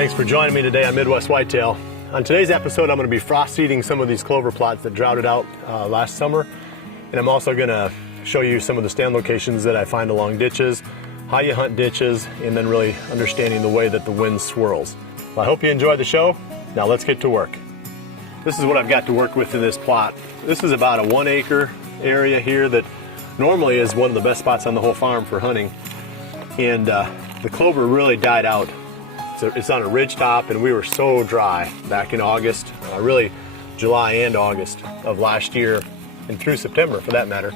Thanks for joining me today on Midwest Whitetail. On today's episode, I'm going to be frost seeding some of these clover plots that droughted out last summer. And I'm also going to show you some of the stand locations that I find along ditches, how you hunt ditches, and then really understanding the way that the wind swirls. Well, I hope you enjoyed the show. Now let's get to work. This is what I've got to work with in this plot. This is about a 1 acre area here that normally is one of the best spots on the whole farm for hunting. And the clover really died out. So it's on a ridge top, and we were so dry back in August, really July and August of last year, and through September for that matter.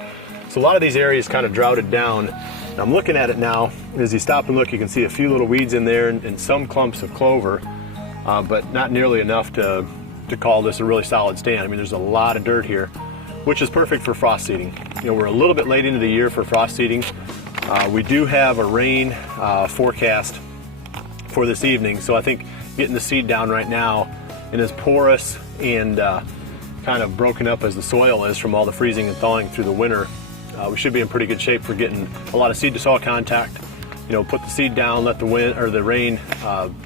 So a lot of these areas kind of droughted down. And I'm looking at it now, and as you stop and look, you can see a few little weeds in there and some clumps of clover, but not nearly enough to call this a really solid stand. I mean, there's a lot of dirt here, which is perfect for frost seeding. You know, we're a little bit late into the year for frost seeding. We do have a rain forecast for this evening, so I think getting the seed down right now, and as porous and kind of broken up as the soil is from all the freezing and thawing through the winter, we should be in pretty good shape for getting a lot of seed to soil contact. You know, put the seed down, let the wind or the rain kind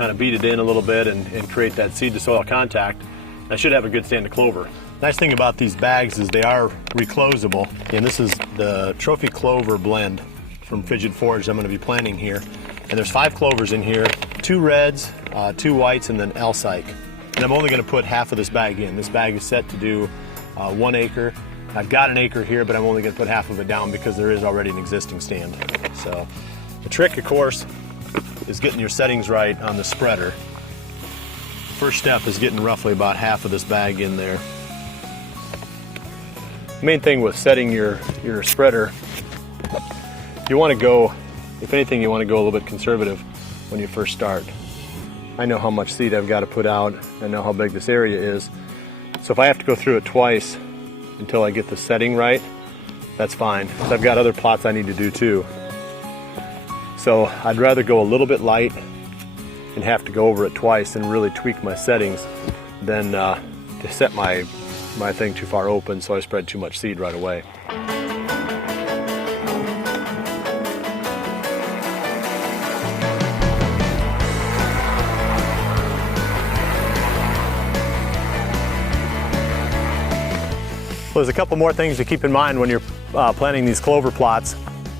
of beat it in a little bit and create that seed to soil contact. I should have a good stand of clover. Nice thing about these bags is they are reclosable, and this is the Trophy Clover blend from Frigid Forage I'm going to be planting here. And there's 5 clovers in here, 2 reds, 2 whites, and then Alsike. And I'm only going to put half of this bag in. This bag is set to do 1 acre. I've got an acre here, but I'm only going to put half of it down because there is already an existing stand. So the trick, of course, is getting your settings right on the spreader. First step is getting roughly about half of this bag in there. The main thing with setting your spreader, you want to go, if anything, you want to go a little bit conservative when you first start. I know how much seed I've got to put out. I know how big this area is. So if I have to go through it twice until I get the setting right, that's fine. So I've got other plots I need to do too. So I'd rather go a little bit light and have to go over it twice and really tweak my settings than to set my thing too far open so I spread too much seed right away. Well, there's a couple more things to keep in mind when you're planting these clover plots.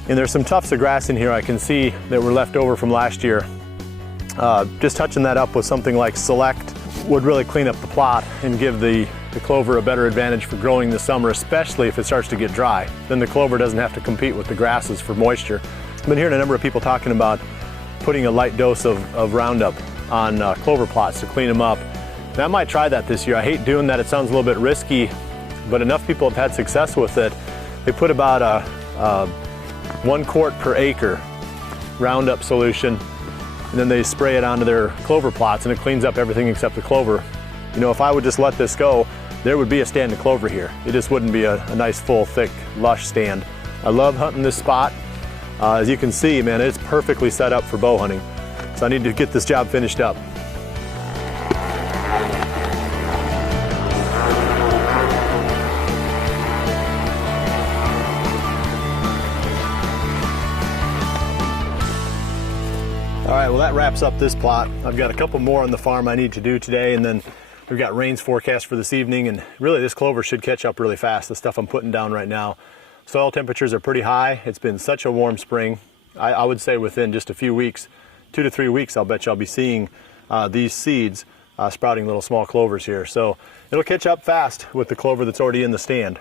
And there's some tufts of grass in here I can see that were left over from last year. Just touching that up with something like Select would really clean up the plot and give the clover a better advantage for growing this summer, especially if it starts to get dry. Then the clover doesn't have to compete with the grasses for moisture. I've been hearing a number of people talking about putting a light dose of Roundup on clover plots to clean them up. And I might try that this year. I hate doing that. It sounds a little bit risky, but enough people have had success with it. They put about a 1 quart per acre Roundup solution, and then they spray it onto their clover plots, and it cleans up everything except the clover. You know, if I would just let this go, there would be a stand of clover here. It just wouldn't be a nice, full, thick, lush stand. I love hunting this spot. As you can see, man, it's perfectly set up for bow hunting. So I need to get this job finished up. All right, well, that wraps up this plot. I've got a couple more on the farm I need to do today, and then we've got rains forecast for this evening, and really this clover should catch up really fast, the stuff I'm putting down right now. Soil temperatures are pretty high. It's been such a warm spring. I would say within just a few weeks, 2 to 3 weeks, I'll bet you I'll be seeing these seeds sprouting little small clovers here. So it'll catch up fast with the clover that's already in the stand.